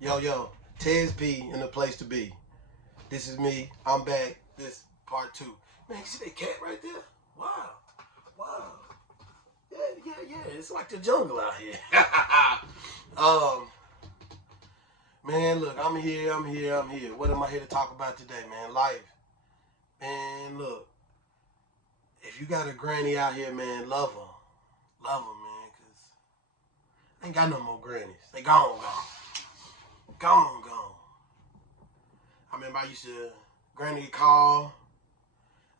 Yo, Tez P in the place to be. This is me. I'm back. This part two. Man, you see that cat right there? Wow. Wow. Yeah. It's like the jungle out here. um, man, look, I'm here. What am I here to talk about today, man? Life. Man, look, if you got a granny out here, man, love her. Love her, man, because I ain't got no more grannies. They gone. Gone. I remember I used to, Granny call,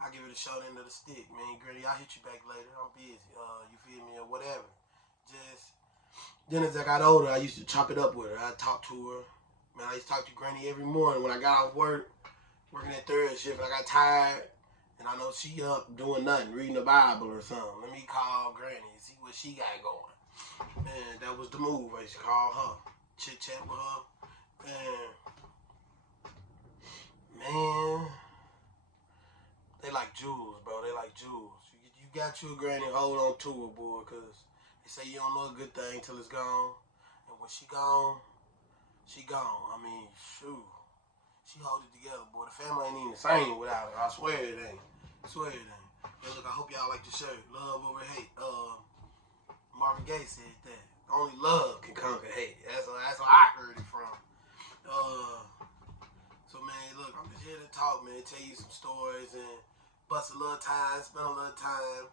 I give it a short end of the stick, man. Granny, I'll hit you back later. I'm busy. You feel me, or whatever. Just, then as I got older, I used to chop it up with her. I'd talk to her. Man, I used to talk to Granny every morning when I got off work, working that third shift, and I got tired, and I know she up doing nothing, reading the Bible or something. Let me call Granny and see what she got going. Man, that was the move. I used to call her, chit-chat with her, and man, they like jewels, bro. They like jewels. You got your granny, hold on to her, boy, because they say you don't know a good thing till it's gone. And when she gone, she gone. I mean, shoot. She hold it together, boy. The family ain't even the same without her. I swear it ain't. Hey, look, I hope y'all like the shirt. Love over hate. Marvin Gaye said that. Only love can conquer hate. That's where I heard it from. So, man, look, I'm just here to talk, man, tell you some stories and bust a little time, spend a little time,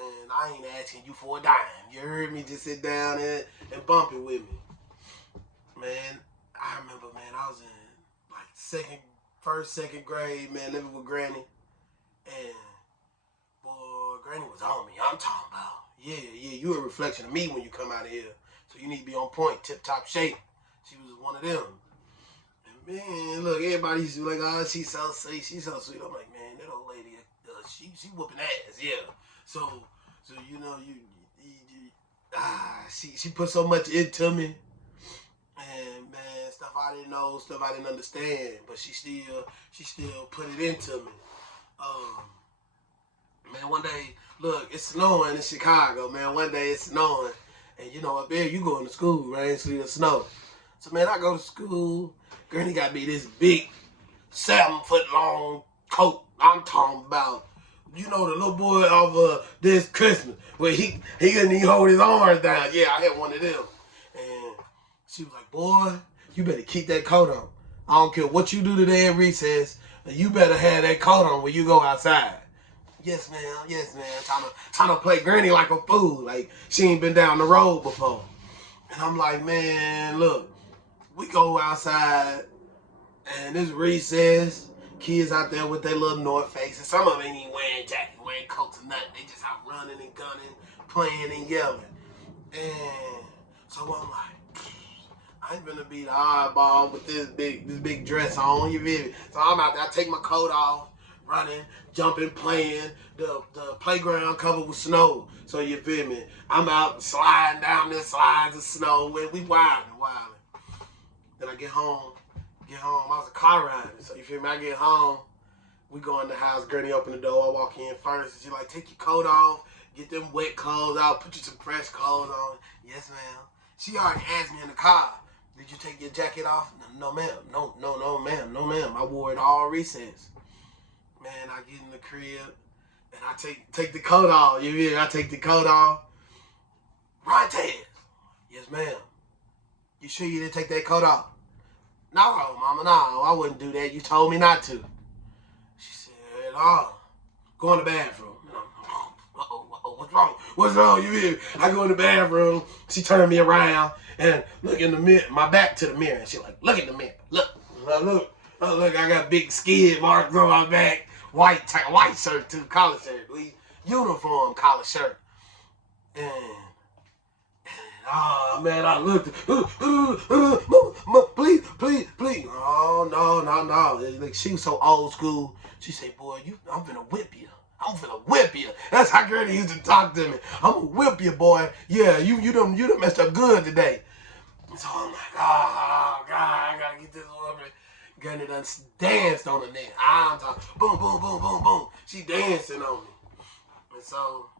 and I ain't asking you for a dime. You heard me? Just sit down and bump it with me. Man, I remember, man, I was in, like, second grade, man, living with Granny, and, boy, Granny was on me. I'm talking about, yeah, you a reflection of me when you come out of here, so you need to be on point, tip-top shape. She was one of them. Man, look, everybody used to be like, oh, she's so sweet. I'm like, man, that old lady, she whooping ass, yeah. So you know, she put so much into me, and man, stuff I didn't know, stuff I didn't understand, but she still put it into me. Man, one day, look, it's snowing in Chicago, man. One day it's snowing, and you know, up there you going to school, rain, sleet, or snow. So man, I go to school. Granny got me this big 7-foot long coat. I'm talking about, you know, the little boy of this Christmas where he couldn't even hold his arms down. Yeah, I had one of them. And she was like, boy, you better keep that coat on. I don't care what you do today at recess, you better have that coat on when you go outside. Yes, ma'am. Trying to play Granny like a fool. Like she ain't been down the road before. And I'm like, man, look. We go outside, and this recess, kids out there with their little North Faces. Some of them ain't even wearing jackets, wearing coats or nothing. They just out running and gunning, playing and yelling. And so I'm like, I ain't gonna be the oddball with this big dress on, you feel me? So I'm out there, I take my coat off, running, jumping, playing. The playground covered with snow, so you feel me? I'm out sliding down the slides of snow, and we wilding. Then I get home, I was a car rider, so you feel me? I get home, we go in the house, Granny open the door, I walk in first, and she like, take your coat off, get them wet clothes out, put you some fresh clothes on. Yes, ma'am. She already asked me in the car, did you take your jacket off? No, ma'am. No, ma'am. I wore it all recess. Man, I get in the crib, and I take the coat off, you feel me? I take the coat off. Right, Ted. Yes, ma'am. You sure you didn't take that coat off? No, mama, no, I wouldn't do that. You told me not to. She said, oh, go in the bathroom. What's wrong? What's wrong? You hear me? I go in the bathroom. She turned me around and look in the mirror, my back to the mirror. And she like, look in the mirror. Look, I got big skid marks on my back. White shirt too, collar shirt. Uniform collar shirt. And oh man, I looked. Please. Oh no. Like she was so old school. She said, "Boy, I'm finna whip you. That's how Granny used to talk to me. I'm gonna whip you, boy. Yeah, you done messed up good today." So I'm like, oh God, I gotta get this woman. Granny done danced on the neck. I'm talking, boom. She dancing on me, and so.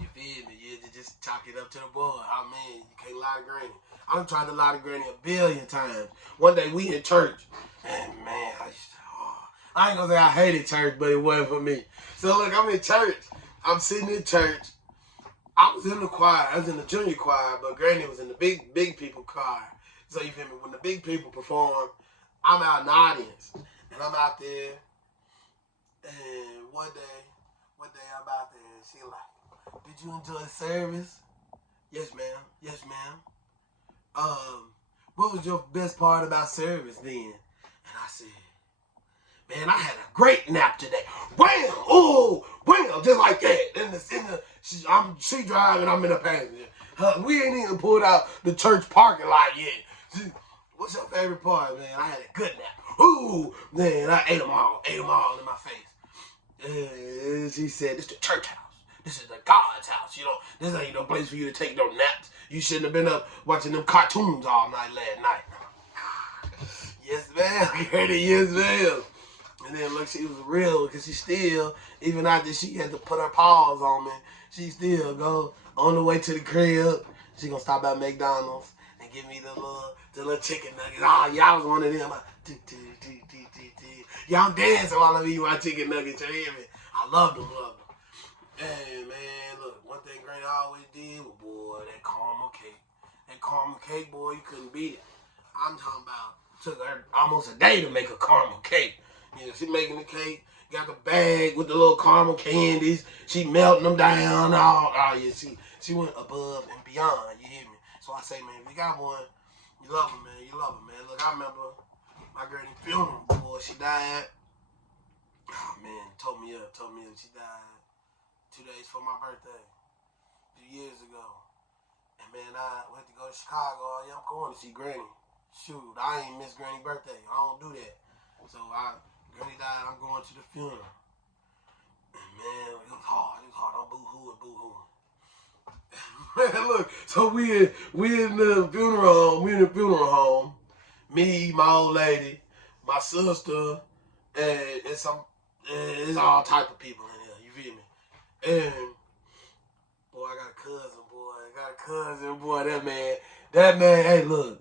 You feel me? You just chalk it up to the boy. Oh man, you can't lie to Granny. I done tried to lie to Granny a billion times. One day we in church, and man, I ain't gonna say I hated church, but it wasn't for me. So look, I'm in church. I'm sitting in church. I was in the choir. I was in the junior choir, but Granny was in the big people choir. So you feel me? When the big people perform, I'm out in the audience, and I'm out there. And one day I'm out there, and she like, "Did you enjoy the service?" "Yes, ma'am. Yes, ma'am." What was your best part about service then? And I said, "Man, I had a great nap today." Wham! Oh, wham! Just like that. She driving, I'm in the passenger. We ain't even pulled out the church parking lot yet. What's your favorite part, man? I had a good nap. Ooh, man, I ate them all in my face. And she said, "This is the church house. This is the God's house. You know, this ain't no place for you to take no naps. You shouldn't have been up watching them cartoons all night last night." Yes, ma'am. Yes, ma'am. And then look, she was real because she still, even after she had to put her paws on me, she still go on the way to the crib. She gonna stop at McDonald's and give me the little chicken nuggets. Oh, y'all was one of them. Y'all dancing while I'm eating my chicken nuggets. You hear me? I love them. Hey man, look, one thing Granny always did was, boy, that caramel cake. That caramel cake, boy, you couldn't beat it. I'm talking about, took her almost a day to make a caramel cake. You know, she making the cake, got the bag with the little caramel candies. She melting them down. Oh yeah, she went above and beyond. You hear me? So I say, man, if you got one, you love her, man. You love her, man. Look, I remember my granny funeral. Boy, she died. Oh man, told me up. She died 2 days for my birthday, 2 years ago. And man, I went to go to Chicago. Oh, yeah, I'm going to see Granny. Shoot, I ain't miss Granny's birthday. I don't do that. So Granny died. I'm going to the funeral. And man, it was hard. I'm boo-hooing. Man, look. So we in the funeral home. We in the funeral home. Me, my old lady, my sister, and it's all type of people in here. You feel me? And boy, I got a cousin, boy. That man. Hey, look,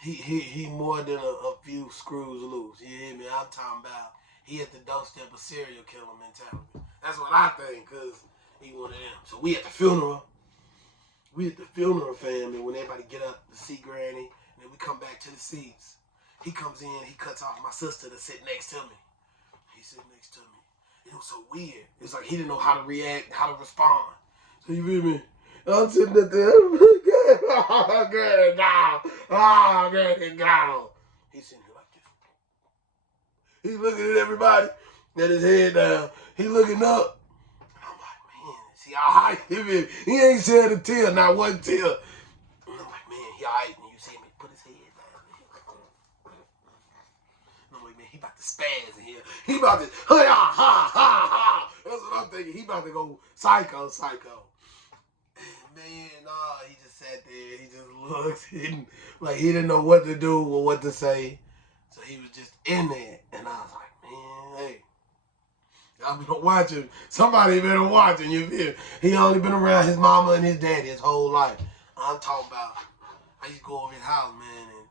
he more than a few screws loose. You hear me? I'm talking about he at the doorstep of serial killer mentality. That's what I think, cause he one of them. So we at the funeral, family. When everybody get up to see Granny, and then we come back to the seats. He comes in, he cuts off my sister to sit next to me. He sit next to me. It was so weird. It's like he didn't know how to react, how to respond. So you feel me? I'm sitting at there. Granny gone. Oh, Granny gone. He's sitting here like this. He's looking at everybody. Got his head down. He looking up. I'm like, man, is he all right? He ain't shed a tear, not one tear. And I'm like, man, he all right. And you see me put his head down. I'm like, man, he about to spaz in here. He about to, ha. That's what I'm thinking. He about to go psycho. And man, nah, he just sat there. He just looked like he didn't know what to do or what to say. So he was just in there. And I was like, man, hey. Y'all been watching. Somebody been watching, you feel? He only been around his mama and his daddy his whole life. I'm talking about, I used to go over his house, man, and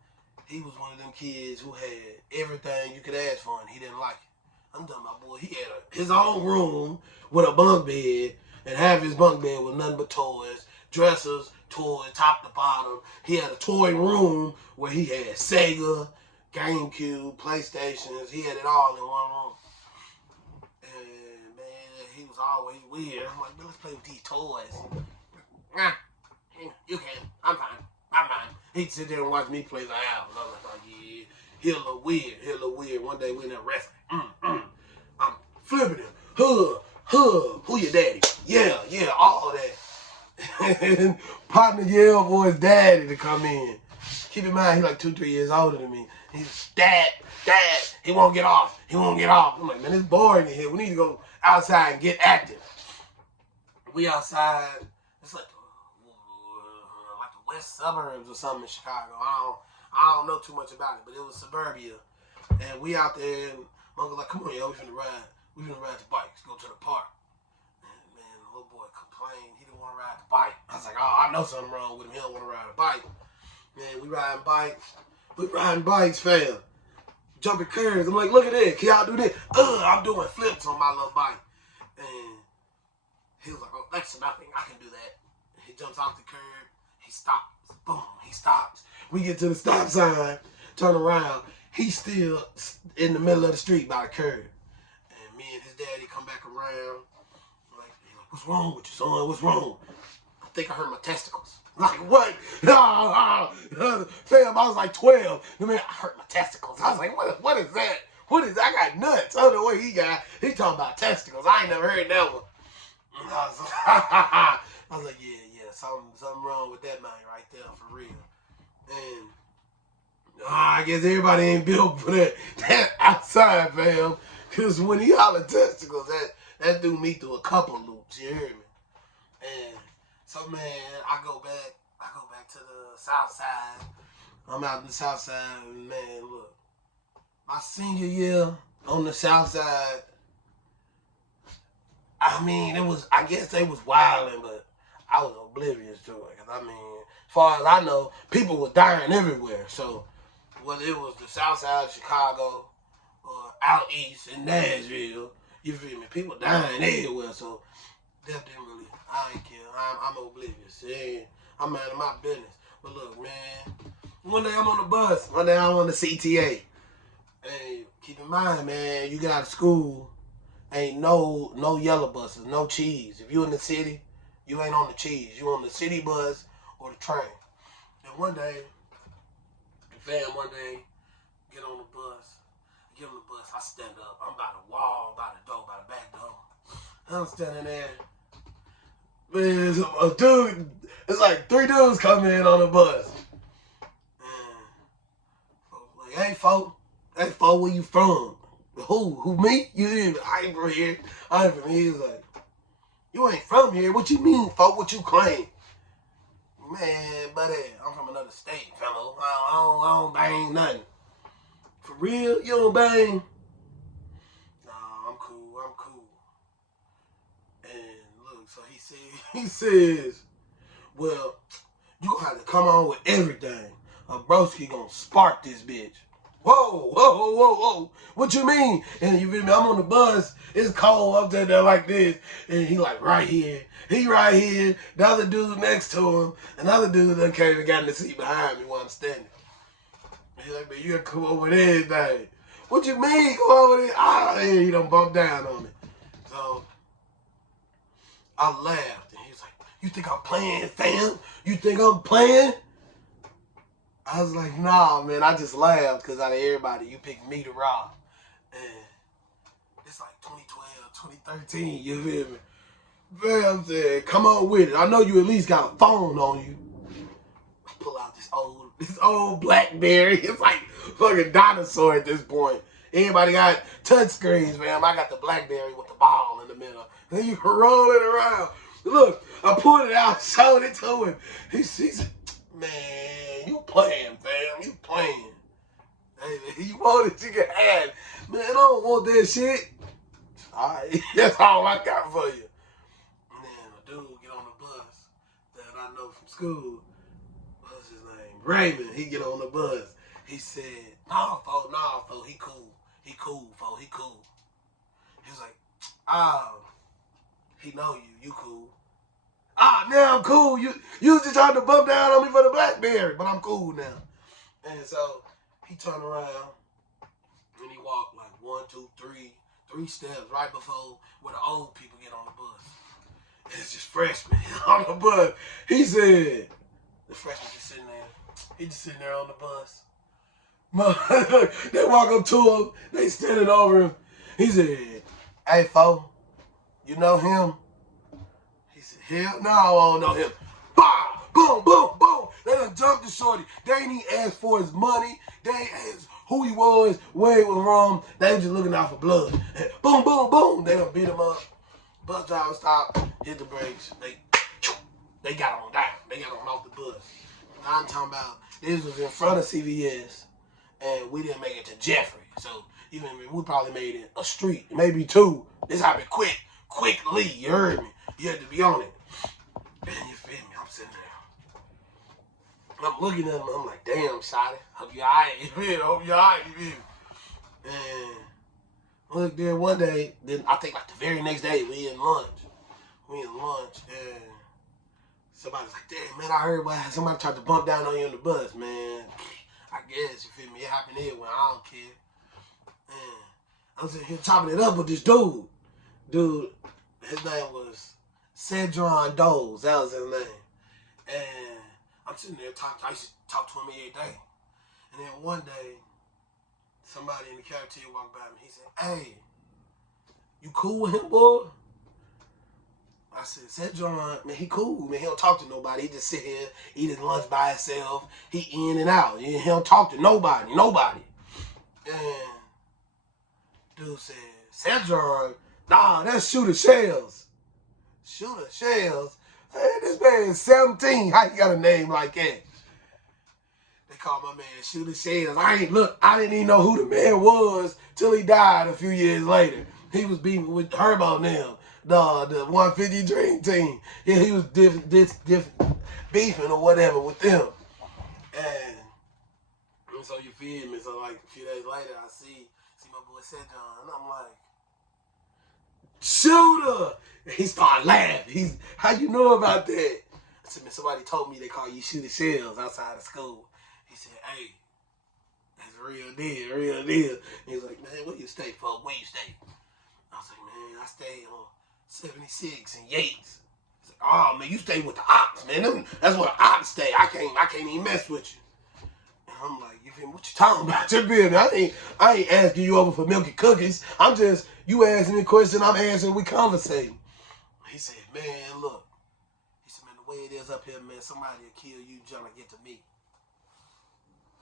he was one of them kids who had everything you could ask for, and he didn't like it. I'm talking about, boy, he had his own room with a bunk bed, and half his bunk bed was nothing but toys, dressers, toys, top to bottom. He had a toy room where he had Sega, GameCube, PlayStations. He had it all in one room. And man, he was always weird. I'm like, man, let's play with these toys. You can. I'm fine. He'd sit there and watch me play the house. I was like, yeah, he a little weird. One day we in there wrestling. I'm flipping him. Who your daddy? Yeah, all that. And partner yelled for his daddy to come in. Keep in mind, he's like 2-3 years older than me. He's dad. He won't get off. I'm like, man, it's boring in here. We need to go outside and get active. We outside. It's like the west suburbs or something in Chicago. I don't know too much about it, but it was suburbia. And we out there, and Uncle like, come on, yo, we finna ride the bikes, go to the park. And man, the little boy complained he didn't want to ride the bike. I was like, oh, I know something wrong with him. He don't want to ride a bike. Man, we riding bikes. We riding bikes, fam. Jumping curves. I'm like, look at this. Can y'all do this? I'm doing flips on my little bike. And he was like, oh, that's nothing. I can do that. He jumps off the curb. He stops. Boom. He stops. We get to the stop sign. Turn around. He's still in the middle of the street by the curb. And me and his daddy come back around. Like, what's wrong with you, son? What's wrong? I think I hurt my testicles. Like, what? Fam, I was like 12. I mean, I hurt my testicles. I was like, what is that? What is that? I got nuts. I don't know what he got. He talking about testicles. I ain't never heard that one. I was like, yeah, something wrong with that man right there, for real. And I guess everybody ain't built for that outside, fam. Because when he hollered testicles, that threw me through a couple loops, you hear me? And so, man, I go back to the south side. I'm out in the south side, and man, look. My senior year on the south side, I mean, I guess they was wilding, but I was oblivious to it. Because, I mean, as far as I know, people were dying everywhere. So, whether it was the south side of Chicago or out east in Nashville, you feel me? People dying everywhere. So, death didn't really, I ain't care. I'm oblivious. Yeah, I'm out of my business. But look, man, one day I'm on the bus. One day I'm on the CTA. Hey, keep in mind, man, you get out of school, ain't no yellow buses, no cheese. If you in the city, you ain't on the cheese. You on the city bus or the train. And one day, get on the bus. Get on the bus, I stand up. I'm by the wall, by the door, by the back door. I'm standing there. Man, a dude, it's like 3 dudes come in on the bus. And folks like, hey, folks, where you from? Who, me? I ain't from here. I ain't from here. He's like, you ain't from here. What you mean, folks? What you claim? Man, buddy, I'm from another state, fellow. I don't bang nothing. For real? You don't bang? Nah, I'm cool. And look, so he says, well, you gonna have to come on with everything. A broski gonna spark this bitch. Whoa. What you mean? And you feel me? I'm on the bus. It's cold up there like this. And he like right here. He right here. The other dude next to him. Another dude done came and got in the seat behind me while I'm standing. He's like, man, you gotta come over with anything. What you mean? Come over there? Ah, yeah, he done bumped down on me. So I laughed. And he was like, you think I'm playing, fam? You think I'm playing? I was like, nah, man, I just laughed because out of everybody, you picked me to rob. And it's like 2012, 2013, you feel me? Fam said, come on with it. I know you at least got a phone on you. I pull out this old BlackBerry. It's like fucking dinosaur at this point. Everybody got touch screens, man. I got the BlackBerry with the ball in the middle. And you can roll it around. Look, I pulled it out, showed it to him. He said, man, you playing, fam. You playing. Hey, you want it, you can have it. Man, I don't want that shit. All right, that's all I got for you. And then a dude get on the bus that I know from school. What's his name? Raymond. He get on the bus. He said, nah, folks, he cool. He cool. He was like, he know you cool. Now I'm cool. You was just trying to bump down on me for the BlackBerry, but I'm cool now. And so he turned around and he walked like 1, 2, 3 steps right before where the old people get on the bus. And it's just freshmen on the bus. He said, the freshmen just sitting there. He just sitting there on the bus. They walk up to him. They standing over him. He said, hey, fo, you know him? He said, hell no, I don't know him. Bah! Boom, boom, boom. They done jumped the shorty. They ain't even asked for his money. They ain't asked who he was, where he was from. They was just looking out for blood. And boom, boom, boom. They done beat him up. Bus driver stopped, hit the brakes. They got on down. They got on off the bus. I'm talking about this was in front of CVS. And we didn't make it to Jeffrey. So, even we probably made it a street, maybe 2. This happened quickly. You heard me? You had to be on it. And you feel me? I'm sitting there. I'm looking at him, I'm like, damn, shawty, hope you alright, you feel? Hope you alright, you feel? And look, there one day, then I think like the very next day, we in lunch, and somebody's like, damn, man, I heard what somebody tried to bump down on you on the bus, man. I guess, you feel me? It happened everywhere, I don't care. And I'm sitting here chopping it up with this dude. Dude, his name was Cedron Doles, that was his name. And I'm sitting there talking, I used to talk to him every day. And then one day, somebody in the cafeteria walked by me. He said, hey, you cool with him, boy? I said, Cedron, man, he cool, man. He don't talk to nobody. He just sit here, eat his lunch by himself. He in and out. He don't talk to nobody. And dude said, Cedron, nah, that's Shooter Shells. Shooter Shells? Hey, this man is 17. How you got a name like that? They called my man Shooter Shells. I didn't even know who the man was till he died a few years later. He was beefing with Herbo now, the 150 Dream Team. Yeah, he was different beefing or whatever with them. And so you feel me? So like a few days later, I see my boy Cedron, and I'm like, Shooter! And he started laughing. How you know about that? I said, man, somebody told me they call you Shooter Shells outside of school. He said, hey, that's real deal. And he was like, man, where you stay, folks? Where you stay? I was like, man, I stay on 76 and Yates. He's like, oh, man, you stay with the ops, man. That's where the ops stay. I can't even mess with you. And I'm like, you feel me? What you talking about? Your business. I ain't asking you over for milk and cookies. I'm just, you asking me a question, I'm answering, we conversating. He said, man, look. He said, man, the way it is up here, man, somebody will kill you trying to get to me.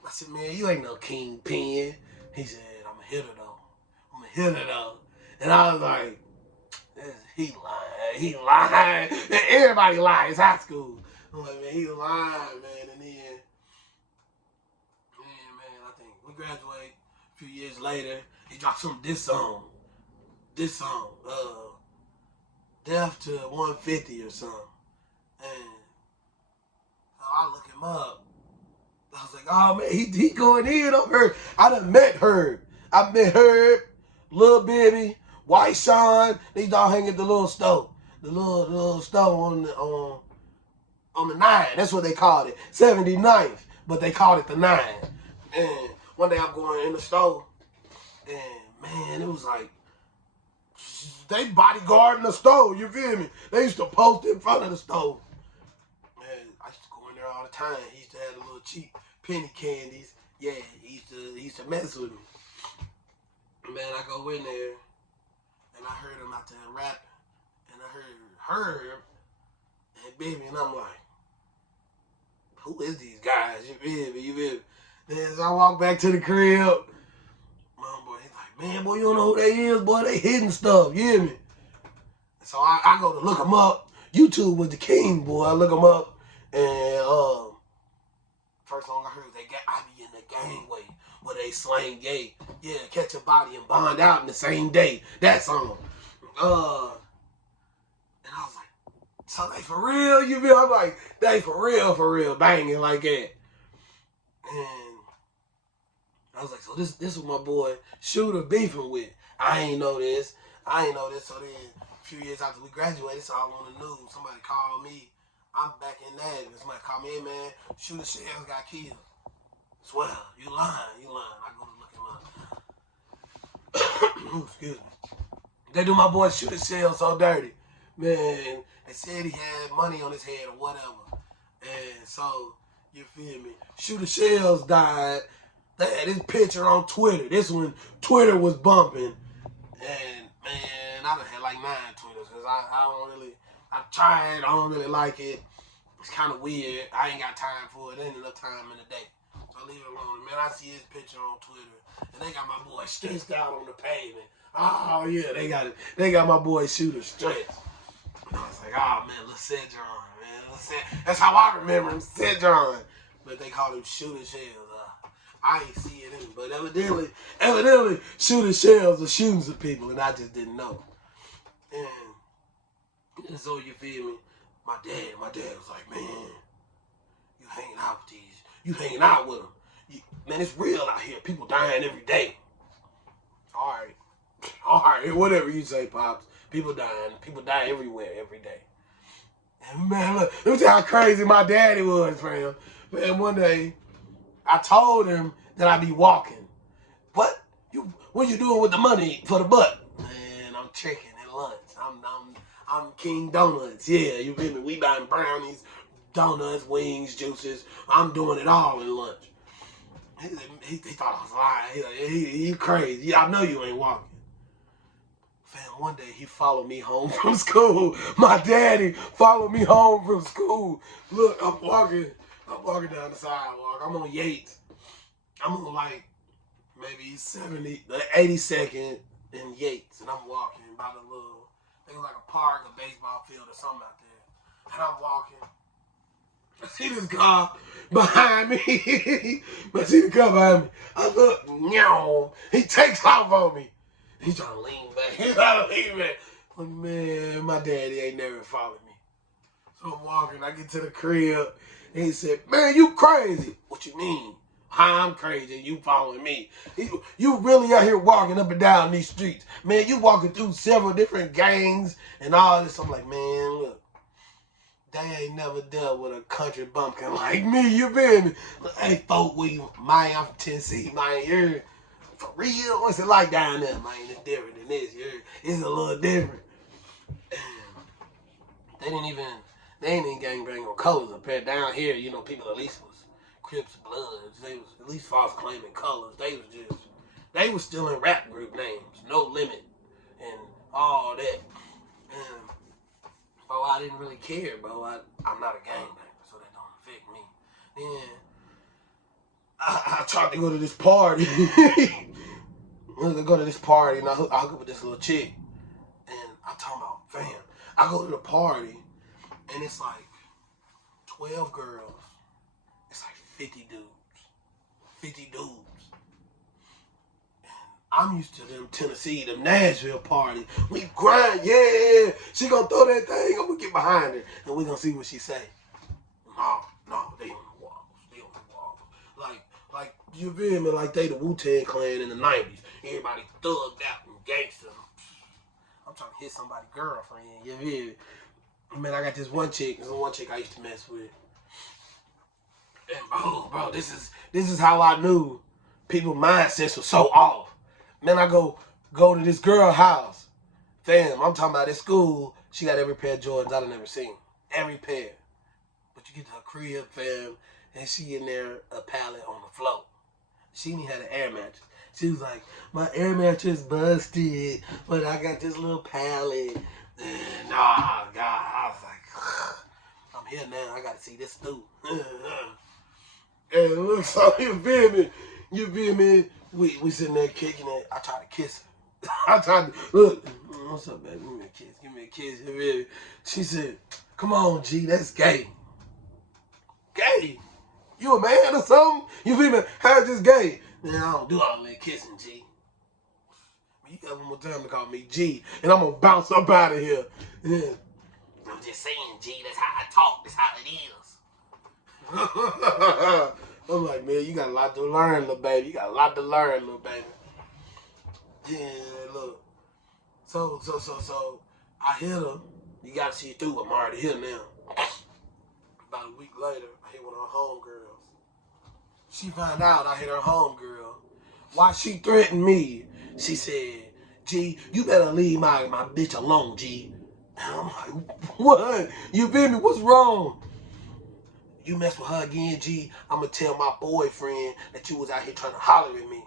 I said, man, you ain't no kingpin. He said, I'm a hitter, though. And I was like, he lying. And everybody lies. It's high school. I'm like, man, he lying, man. And then, man, I think we graduated a few years later. He dropped this song, Death to 150 or something. And I look him up. I was like, oh, man, he going in on Herb. I done met Herb. I met Herb, Lil Baby, White Sean. These all hang at the little stove. The little stove on the 9. That's what they called it. 79th. But they called it the 9. And one day I'm going in the stove. And, man, it was like, they bodyguarding the stove, you feel me? They used to post in front of the stove. Man, I used to go in there all the time. He used to have the little cheap penny candies. Yeah, he used to mess with me. Man, I go in there, and I heard him out there rapping. And I heard Herb and Baby, and I'm like, who is these guys? You feel me? Then as I walk back to the crib, my homeboy, he's like, man, boy, you don't know who they is, boy. They hidden stuff, you hear me? So I go to look them up. YouTube was the king, boy. I look them up, and first song I heard was I be in the gangway where they slang gay. Yeah, catch a body and bond out in the same day. That song. And I was like, so they for real? You feel? I'm like, they for real, banging like that. And I was like, so this is my boy Shooter beefing with. I ain't know this. So then a few years after we graduated, it's all on the news. Somebody called me. I'm back in that. And somebody called me, hey man, Shooter Shells got killed. Swear, you lying. I go to look him up. Excuse me. They do my boy Shooter Shells so dirty. Man, they said he had money on his head or whatever. And so, you feel me? Shooter Shells died. They had his picture on Twitter. This when Twitter was bumping. And, man, I done had like 9 Twitters. Because I tried. I don't really like it. It's kind of weird. I ain't got time for it. There ain't enough time in the day. So leave it alone. Man, I see his picture on Twitter. And they got my boy stressed out on the pavement. Oh, yeah, they got my boy Shooter stressed. And I was like, oh, man, little Cedron, man. That's how I remember him, Cedron. But they called him Shooter Shells. I ain't see it in, but evidently, Shooter Shells are shooting some people, and I just didn't know. And so you feel me? My dad was like, man, You hanging out with these. You hanging out with them. Man, it's real out here. People dying every day. All right, whatever you say, Pops. People dying. People die everywhere every day. And man, look, let me tell you how crazy my daddy was, fam. Man, one day, I told him that I'd be walking. What you doing with the money for the butt? Man, I'm checking at lunch. I'm King Donuts. Yeah, you feel me? We buying brownies, donuts, wings, juices. I'm doing it all in lunch. He thought I was lying. He crazy. Yeah, I know you ain't walking. Fam, one day he followed me home from school. My daddy followed me home from school. Look, I'm walking down the sidewalk. I'm on Yates. I'm on like maybe 82nd and Yates, and I'm walking by the little, I think it was like a park, a baseball field or something out there. And I'm walking. I see this car behind me. I see the car behind me. I look, meow. He takes off on me. He's trying to lean back. But man, my daddy ain't never followed me. So I'm walking. I get to the crib. And he said, man, you crazy. What you mean? I'm crazy. You following me. You really out here walking up and down these streets. Man, you walking through several different gangs and all this. I'm like, man, look. They ain't never dealt with a country bumpkin like me. You feel me? Hey, folk, man, I'm from Tennessee, man. You're for real? What's it like down there, man? It's different than this. It's a little different. They ain't even gangbang on colors up there. Down here, you know, people at least was Crips, Bloods. They was at least false claiming colors. They was still in rap group names, No Limit, and all that. And I didn't really care, bro. I'm not a gangbanger, so that don't affect me. Then I tried to go to this party. And I hook up with this little chick. And I'm talking about, fam, I go to the party, and it's like 12 girls. It's like 50 dudes. 50 dudes. I'm used to them Tennessee, them Nashville parties. We grind, yeah. She gonna throw that thing. I'm gonna get behind her, and we gonna see what she say. No, they on the walls. Like you feel me? Like they the Wu-Tang Clan in the '90s. Everybody thugged out and gangster. I'm trying to hit somebody's girlfriend. You feel me? Man, I got this one chick. This one chick I used to mess with. And bro, this is how I knew people's mindsets were so off. Man, I go to this girl house. Fam, I'm talking about at school, she got every pair of Jordans I've never seen. Every pair. But you get to her crib, fam, and she in there, a pallet on the floor. She didn't have an air mattress. She was like, my air mattress busted, but I got this little pallet. And, God, I was like, I'm here now. I got to see this through. And look, so you feel me? We sitting there kicking it. I tried to kiss her. I tried to, look, what's up, baby? Give me a kiss. You feel me? She said, come on, G, that's gay. Gay? You a man or something? You feel me? How's this gay? Man, I don't do all that kissing, G. You got one more time to call me G, and I'm gonna bounce up out of here. Yeah. I'm just saying, G, that's how I talk. That's how it is. I'm like, man, you got a lot to learn, little baby. You got a lot to learn, little baby. Yeah, look. So, I hit her. You gotta see it through. I'm already here now. About a week later, I hit one of her homegirls. She found out I hit her homegirl. Why she threatened me? She said, G, you better leave my bitch alone, G. And I'm like, what? You feel me? What's wrong? You mess with her again, G, I'm going to tell my boyfriend that you was out here trying to holler at me.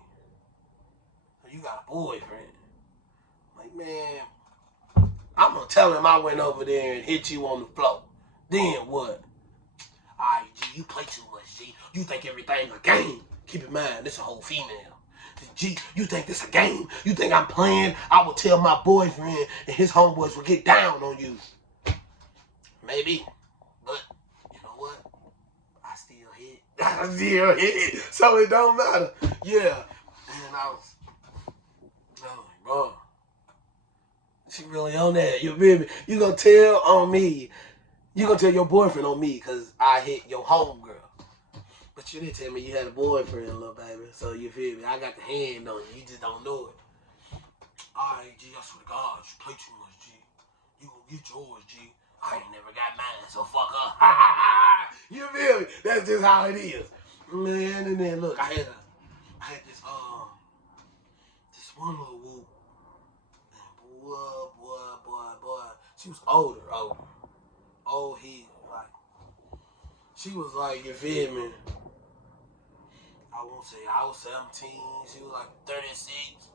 You got a boyfriend. I'm like, man, I'm going to tell him I went over there and hit you on the floor. Then what? All right, G, you play too much, G. You think everything a game. Keep in mind, this a whole female. G, you think this a game? You think I'm playing? I will tell my boyfriend and his homeboys will get down on you. Maybe, but you know what? I still hit, so it don't matter. Yeah, and I was like, bro, she really on that. You feel me? You gonna tell on me? You gonna tell your boyfriend on me because I hit your homegirl? But you didn't tell me you had a boyfriend, little baby. So you feel me? I got the hand on you. You just don't know it. Alright, G, I swear to God, you play too much, G. You gonna get yours, G. I ain't never got mine, so fuck up. You feel me? That's just how it is. Man, and then look, I had this one little whoop. And boy. She was older. Old head. Like, she was like, you feel me? I won't say I was 17. She was like 36.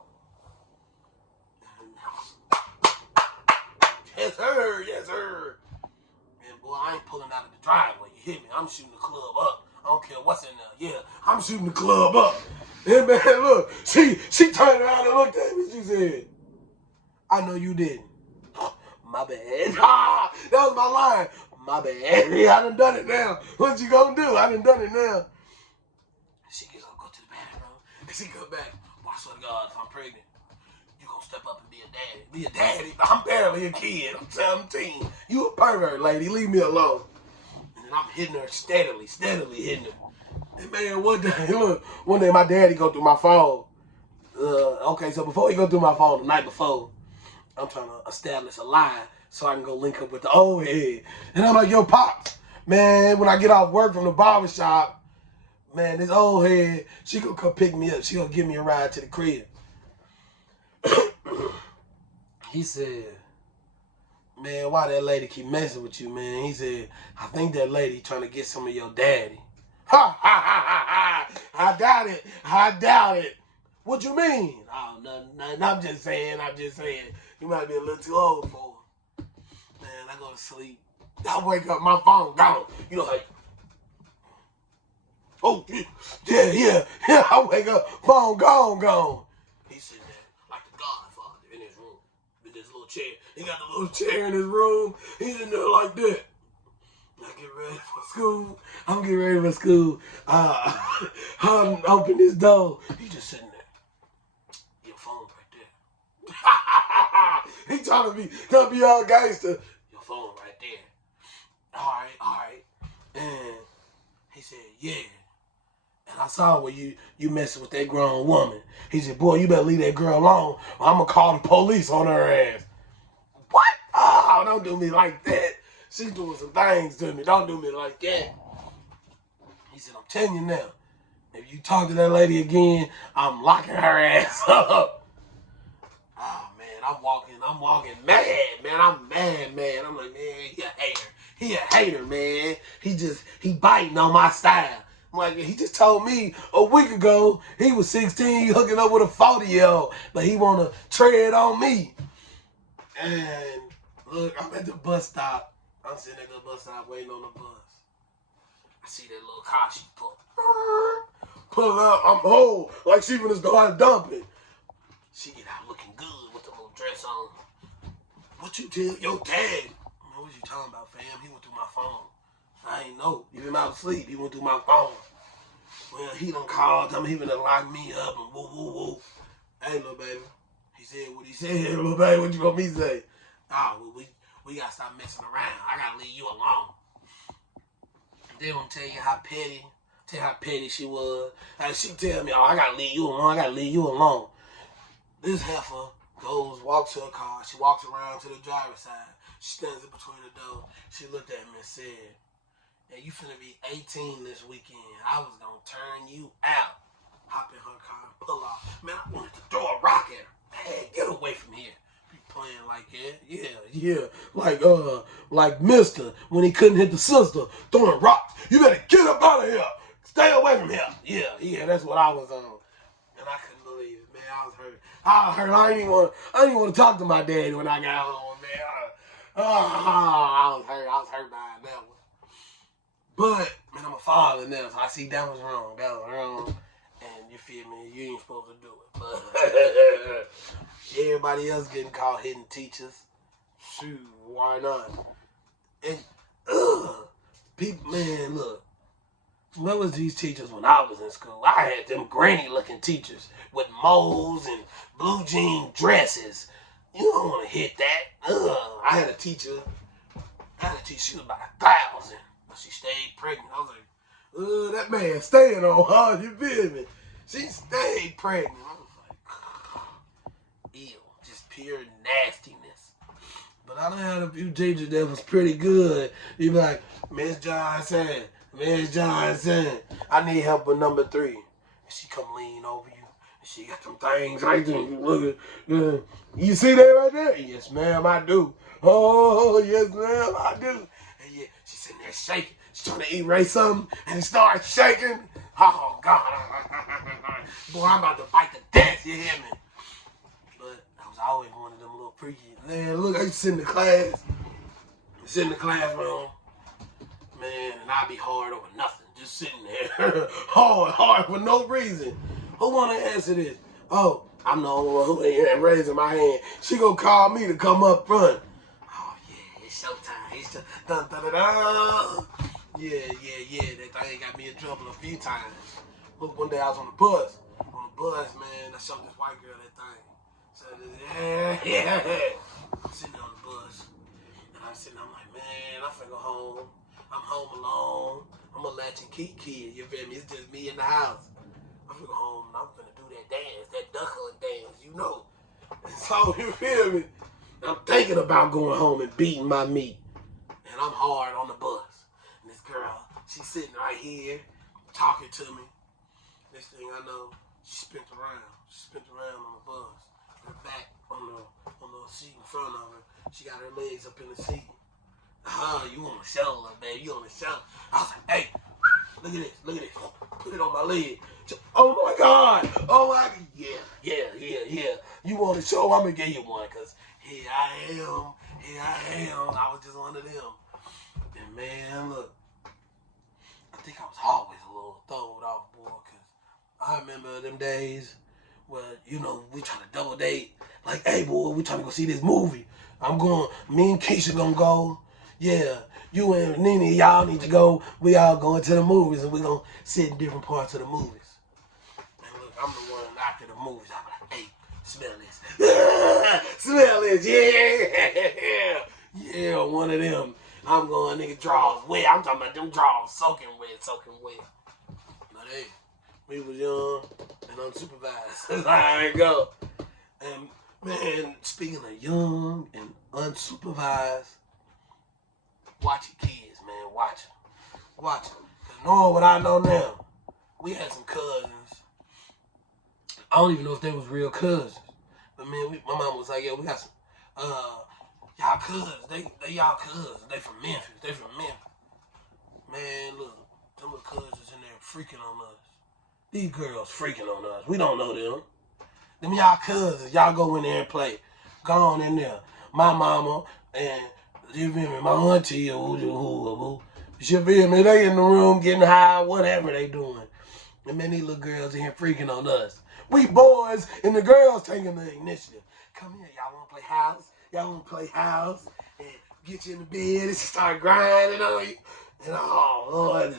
Yes, sir. And boy, I ain't pulling out of the driveway. You hear me? I'm shooting the club up. I don't care what's in there. Yeah, I'm shooting the club up. And man, look, she turned around and looked at me. She said, I know you didn't. My bad. That was my line. My bad. Yeah, I done it now. What you gonna do? I done it now. She gonna go to the bathroom. And she come back. Well, I swear to God, if I'm pregnant, you gonna step up and be a daddy. Be a daddy. I'm barely a kid. I'm 17. You a pervert, lady. Leave me alone. And then I'm hitting her steadily hitting her. And man, one day my daddy go through my phone. Okay, so before he go through my phone the night before, I'm trying to establish a line so I can go link up with the old head. And I'm like, yo, Pops, man, when I get off work from the barbershop, man, this old head, she gonna come pick me up. She gonna give me a ride to the crib. He said, man, why that lady keep messing with you, man? He said, I think that lady trying to get some of your daddy. Ha, ha, ha, ha, ha. I doubt it. What you mean? Oh, nothing. I'm just saying. You might be a little too old for her. Man, I go to sleep. I wake up, my phone gone. You know, like, oh, yeah. I wake up, phone gone. He's sitting there like the Godfather in his room with this little chair. He got the little chair in his room. He's in there like that. I get ready for school. I'm getting ready for school. I'm open this door. He just sitting there. Your phone right there. He trying to be all gangster. Your phone right there. All right. And he said, yeah. And I saw where you messing with that grown woman. He said, boy, you better leave that girl alone or I'm going to call the police on her ass. What? Oh, don't do me like that. She's doing some things to me. Don't do me like that. He said, I'm telling you now, if you talk to that lady again, I'm locking her ass up. Oh, man, I'm walking mad, man. I'm mad, man. I'm like, man, he a hater. He a hater, man. He biting on my style. I'm like, he just told me a week ago he was 16, hooking up with a 40-year-old, but he want to tread on me. And look, I'm at the bus stop. I'm sitting at the bus stop waiting on the bus. I see that little car she pull up. I'm whole, like she finna go out dumping. She get out looking good with the little dress on. What you tell your dad? Man, what you talking about, fam? He went through my phone. I ain't know. He been out of sleep. He went through my phone. Well, he done called. Tell me he finna lock me up and woo. Hey, little baby. He said what he said. Little baby, what you want me to say? Oh, well, we gotta stop messing around. I gotta leave you alone. They gonna tell you how petty she was. And she tell me, oh, I gotta leave you alone. This heifer walks to her car. She walks around to the driver's side. She stands in between the door. She looked at me and said, yeah, you finna be 18 this weekend. I was gonna turn you out. Hop in her car and pull off. Man, I wanted to throw a rock at her. Hey, get away from here. Playing like that, yeah, like Mister when he couldn't hit the sister throwing rocks. You better get up out of here. Stay away from here. Yeah, that's what I was on, and I couldn't believe it, man. I was hurt. I didn't even want to talk to my daddy when I got home, man. I was hurt by that one. But man, I'm a father now, so I see that was wrong. And you feel me? You ain't supposed to do it, but. Everybody else getting caught hitting teachers. Shoot, why not? And people, man, look. Where was these teachers when I was in school? I had them granny-looking teachers with moles and blue jean dresses. You don't want to hit that. I had a teacher. She was about 1,000, but she stayed pregnant. I was like, That man staying on her, you feel me? She stayed pregnant. I was like, ew, just pure nastiness. But I done had a few teachers that was pretty good. You be like, Miss Johnson, Miss Johnson, I need help with number 3. And she come lean over you. And she got them things right there. You look at, you see that right there? Yes, ma'am, I do. Oh, yes, ma'am, I do. And yeah, she's sitting there shaking. She's trying to erase something, and it starts shaking. Oh, God. Boy, I'm about to bite the death, you hear me? But I was always one of them little freaky. Man, look, I used to sit in the class. Sit in the classroom. Man, and I'd be hard over nothing. Just sitting there. hard for no reason. Who want to answer this? Oh, I'm the only one who ain't raising my hand. She gonna call me to come up front. Oh, yeah, it's showtime. It's just dun, dun, dun, dun. Yeah. That thing got me in trouble a few times. Look, one day I was on the bus. Man, I showed this white girl that thing. So, yeah. I'm sitting on the bus. And I'm like, man, I'm finna go home. I'm home alone. I'm a latchkey kid, you feel me? It's just me in the house. I'm finna go home and I'm finna do that dance, that duckling dance, you know. And so, you feel me? I'm thinking about going home and beating my meat. And I'm hard on the bus. And this girl, she's sitting right here, talking to me. Next thing I know, she spins around. On the bus. Her back on the seat in front of her. She got her legs up in the seat. You on the shoulder, baby. You on the shoulder. I was like, hey, look at this. Put it on my leg. Oh my God. Yeah. You want a show? I'm gonna give you one, cause here I am. I was just one of them. And man, look, I think I was always a little thrown off, boy, cause I remember them days where, you know, we trying to double date. Like, hey, boy, we trying to go see this movie. Me and Keisha gonna go. Yeah, you and Nene, y'all need to go. We all going to the movies, and we gonna sit in different parts of the movies. And look, I'm the one after the movies. I'm like, hey, smell this. Smell this, yeah. Yeah, one of them. I'm going, nigga, drawers wet. I'm talking about them drawers soaking wet. But hey, we was young and unsupervised. That's how it go. And man, speaking of young and unsupervised, watch your kids, man. Watch them. Cause knowing what I know now, we had some cousins. I don't even know if they was real cousins. But man, my mom was like, yeah, we got some y'all cousins. They y'all cousins. They from Memphis. Man, look, them little cousins in there freaking on us. These girls freaking on us. We don't know them. Them y'all cousins. Y'all go in there and play. Go on in there. My mama and, you feel me, my auntie or who. You feel me? They in the room getting high, whatever they doing. And man, these little girls in here freaking on us. We boys and the girls taking the initiative. Come here, y'all want to play house? And get you in the bed and start grinding on you. And oh, Lord,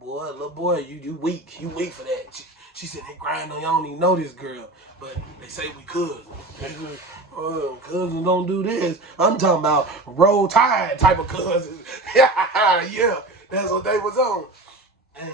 little boy, you weak. You weak for that. She sitting here grinding on you. I don't even know this girl. But they say we cousins. Cousins don't do this. I'm talking about roll tide type of cousins. Yeah, that's what they was on. And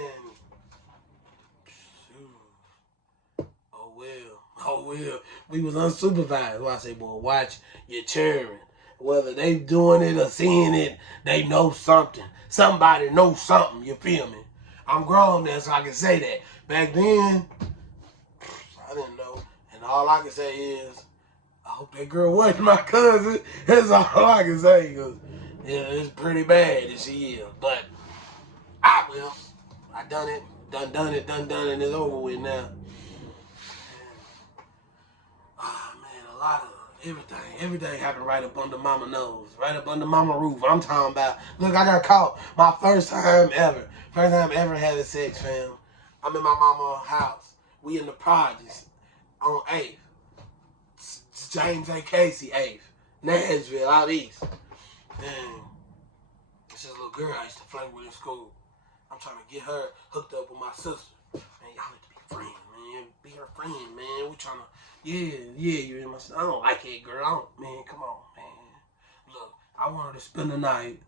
oh well, we was unsupervised. Well, I say, boy, watch your children. Whether they doing it or seeing it, they know something. Somebody knows something, you feel me? I'm grown now, so I can say that. Back then, I didn't know. And all I can say is, I hope that girl wasn't my cousin. That's all I can say, because yeah, it's pretty bad if she is. But I will. I done it. Done it, and it's over with now. A lot of everything happened right up under mama nose, right up under mama roof. I'm talking about, look, I got caught my first time ever having sex, fam. I'm in my mama's house. We in the projects on 8th. James A. Casey 8th. Nashville, out east. And it's this little girl I used to flirt with in school. I'm trying to get her hooked up with my sister. Man, y'all need to be friends, man. Be her friend, man. We trying to, you in my, I don't like it, girl. Man, come on, man. Look, I want her to spend the night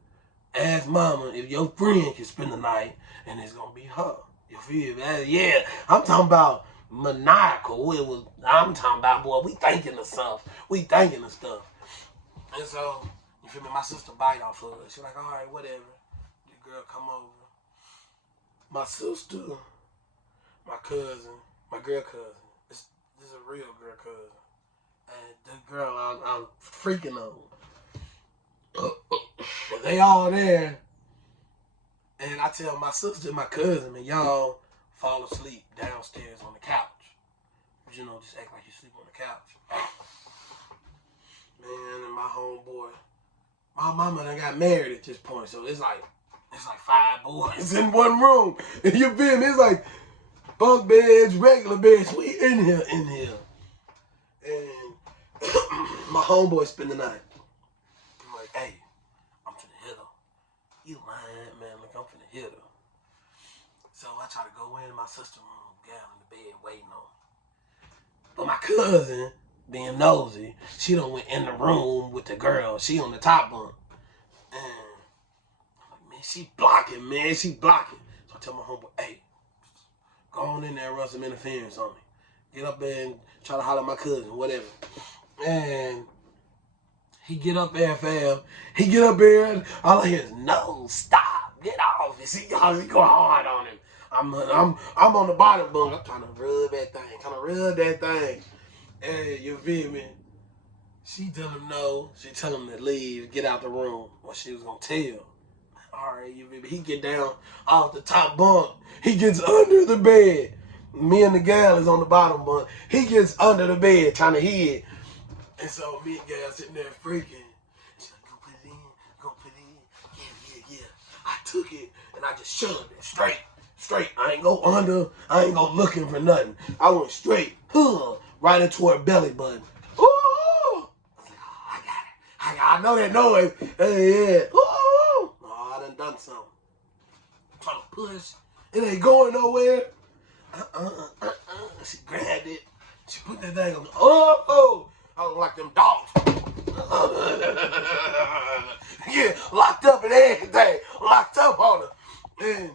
ask mama if your friend can spend the night and it's gonna be her. You feel me? Yeah, I'm talking about maniacal. I'm talking about, boy, we thinking of stuff. We thinking of stuff. And so, you feel me? My sister bite off of it. She's like, all right, whatever. The girl come over. My sister, my cousin, my girl cousin. This is a real girl cousin. And the girl I'm freaking on. They all there. And I tell my sister and my cousin, man, y'all fall asleep downstairs on the couch. You know, just act like you sleep on the couch. Man, and my homeboy, my mama done got married at this point, so it's like 5 boys in one room. And you feel me? It's like bunk beds, regular beds. We in here. And my homeboy spend the night. I'm like, hey, I'm finna hit her. You lying, man? Like, I'm finna hit her. So I try to go in my sister's room, gal in the bed waiting on me. But my cousin, being nosy, she done went in the room with the girl. She on the top bunk. And I'm like, man, she blocking, man. She blocking. So I tell my homeboy, hey, go on in there and run some interference on me. Get up there and try to holler at my cousin, whatever. And he get up there, fam. He get up there, and all I hear is, no, stop, get off. And she go hard on him. I'm on the bottom bunk. I'm trying to rub that thing. Hey, you feel me? She tell him no. She tell him to leave, get out the room. What she was gonna tell. All right, you feel me? He get down off the top bunk. He gets under the bed. Me and the gal is on the bottom bunk. He gets under the bed trying to hid. And so me and gal sitting there freaking. She's like, go put it in. Yeah. I took it and I just shoved it straight. I ain't go under. I ain't go looking for nothing. I went straight, right into her belly button. Ooh! I was like, oh, I got it. I know that noise. Hey, yeah. Ooh! Oh, I done something. I'm trying to push. It ain't going nowhere. She grabbed it. She put that thing on. Oh! I was like them dogs. Yeah, locked up and everything. Locked up on her. And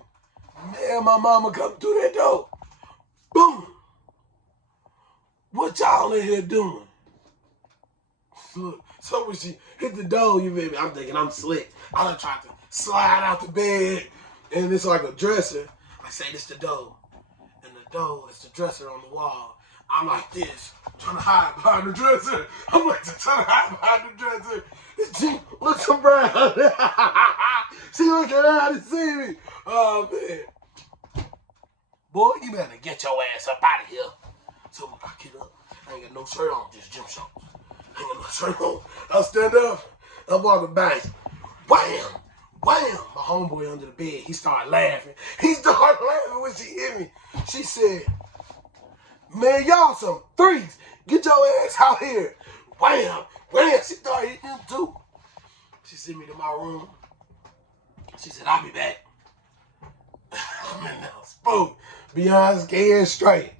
man, my mama come through that door. Boom. What y'all in here doing? Look, so when she hit the door, you feel me? I'm thinking I'm slick. I done tried to slide out the bed, and it's like a dresser. I say this the door, and the door is the dresser on the wall. I'm like this, trying to hide behind the dresser. I'm like trying to hide behind the dresser. She looks around. She looks around and see me. Oh man. Boy, you better get your ass up out of here. So I get up. I ain't got no shirt on, just gym shorts. I ain't got no shirt on. I stand up. I'm walking back. Wham! Wham! My homeboy under the bed, he started laughing. He started laughing when she hit me. She said, man, y'all some freaks. Get your ass out here. Wham! Wham! She started hitting him too. She sent me to my room. She said, I'll be back. I'm in there, spook. Beyond scared straight.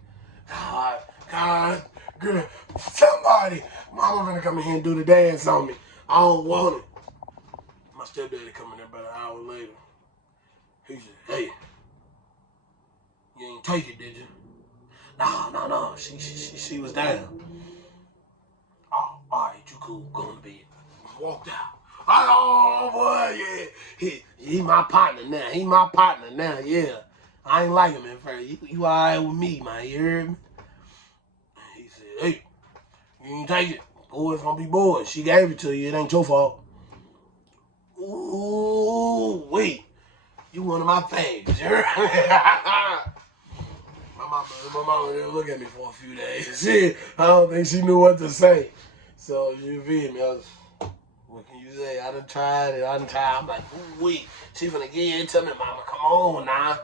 God, girl, somebody. Mama gonna come in here and do the dance on me. I don't want it. My stepdaddy come in there about an hour later. He said, hey, you ain't take it, did you? No. She was down. Oh, all right, you cool. Go to bed. Walked out. Oh, boy, yeah. He my partner now. Yeah. I ain't like him at first. You all right with me, man. You heard me? And he said, hey, you ain't take it. Boys gonna be boys. She gave it to you. It ain't your fault. Ooh, wait. You one of my faves. You heard me? My mama didn't look at me for a few days. I don't think she knew what to say. So, you feel me? What can you say? I done tried it. I'm like, ooh, wait. She finna get in and tell me, mama, come on now.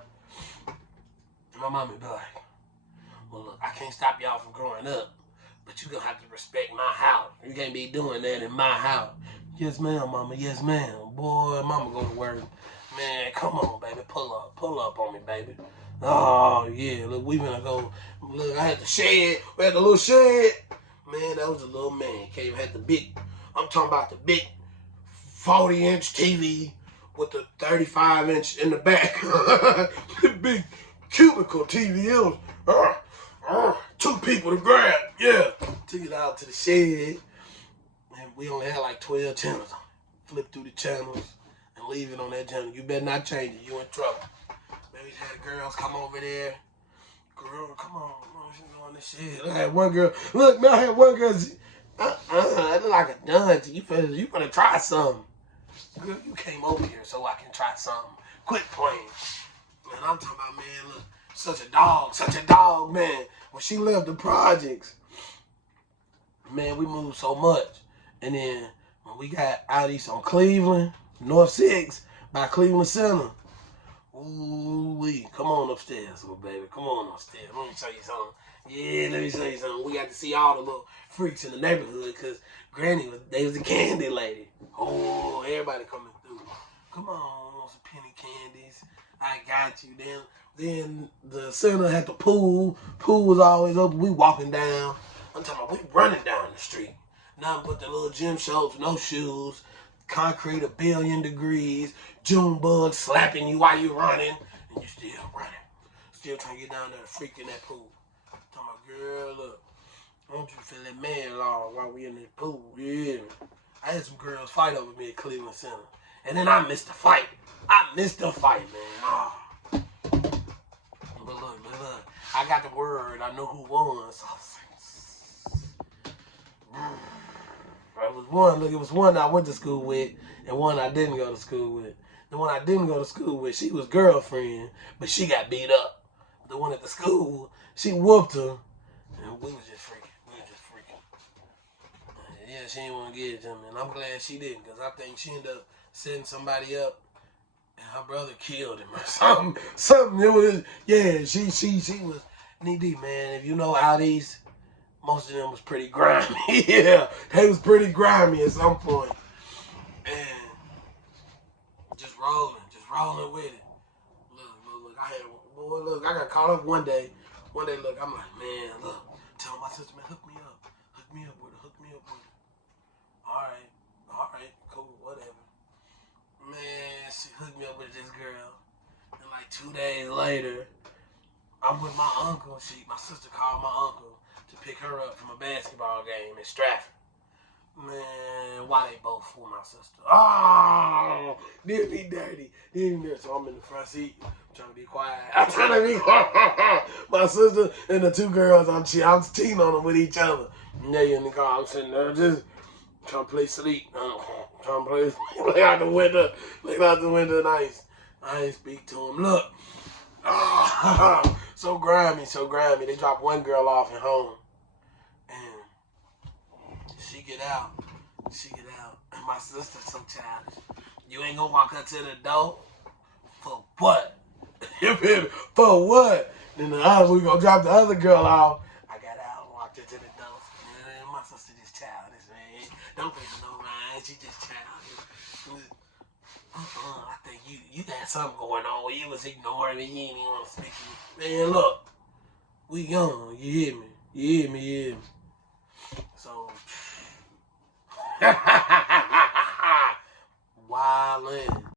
My mama be like, well, look, I can't stop y'all from growing up, but you gonna have to respect my house. You can't be doing that in my house. Yes, ma'am, mama. Yes, ma'am. Boy, mama go to work. Man, come on, baby. Pull up on me, baby. Oh, yeah. Look, we gonna go. Look, I had the shed. We had the little shed. Man, that was a little man. Can't even have the big, I'm talking about the big 40-inch TV with the 35-inch in the back. The big cubicle TV. It was 2 people to grab. Yeah. Took it out to the shed. And we only had like 12 channels. Flip through the channels and leave it on that channel. You better not change it. You in trouble. Man, we had girls come over there. Girl, come on. She's doing this shit. I had one girl. Look, man, I had one girl. That look like a dunce. You finna try something. Girl, you came over here so I can try something. Quit playing. Man, I'm talking about, man, look, such a dog, man. When she left the projects, man, we moved so much. And then when we got out east on Cleveland, North 6, by Cleveland Center, ooh-wee, come on upstairs, little baby. Come on upstairs. Let me show you something. Yeah, let me show you something. We got to see all the little freaks in the neighborhood because Granny was the candy lady. Oh, everybody coming through. Come on, some penny candies. I got you. Then the center had the pool. Pool was always open. We walking down. I'm talking about we running down the street. Nothing but the little gym shorts, no shoes, concrete 1,000,000,000 degrees, June bugs slapping you while you're running, and you still running. Still trying to get down there and freak in that pool. I'm talking about, girl, look, I want you to feel that man law while we in this pool. Yeah. I had some girls fight over me at Cleveland Center. And then I missed the fight. Man. Oh. But look. I got the word. I know who won. So it was one I went to school with and one I didn't go to school with. The one I didn't go to school with, she was girlfriend, but she got beat up. The one at the school, she whooped her, and we was just freaking. Yeah, she didn't want to get it to me, and I'm glad she didn't, because I think she ended up setting somebody up, and her brother killed him or something. It was, yeah, she was knee deep, man. If you know out east, most of them was pretty grimy. Yeah, they was pretty grimy at some point. And just rolling with it. Look, I got caught up one day. Look, I'm like, man, look, tell my sister, man, hook me up with her. All right, cool, whatever. Man, she hooked me up with this girl. And like 2 days later, I'm with my uncle. My sister called my uncle to pick her up from a basketball game in Stratford. Man, why they both fool my sister? Oh, did me dirty. So I'm in the front seat. I'm trying to be quiet. My sister and the 2 girls, I'm cheating on them with each other. And they in the car. I'm sitting there just trying to play sleep. Trying to play out the window. Look out the window and I ain't speak to him. Look. Oh, so grimy. They dropped one girl off at home. She get out. And my sister's so childish. You ain't gonna walk up to the door? For what? You feel me? For what? Then we gonna drop the other girl off. I got out and walked into the door. Man, my sister just childish, man. Don't pay for no mind. She just childish. I think you got something going on. You was ignoring me. You ain't even want to speak to me. Man, look. We young. You hear me? So... Wildin'.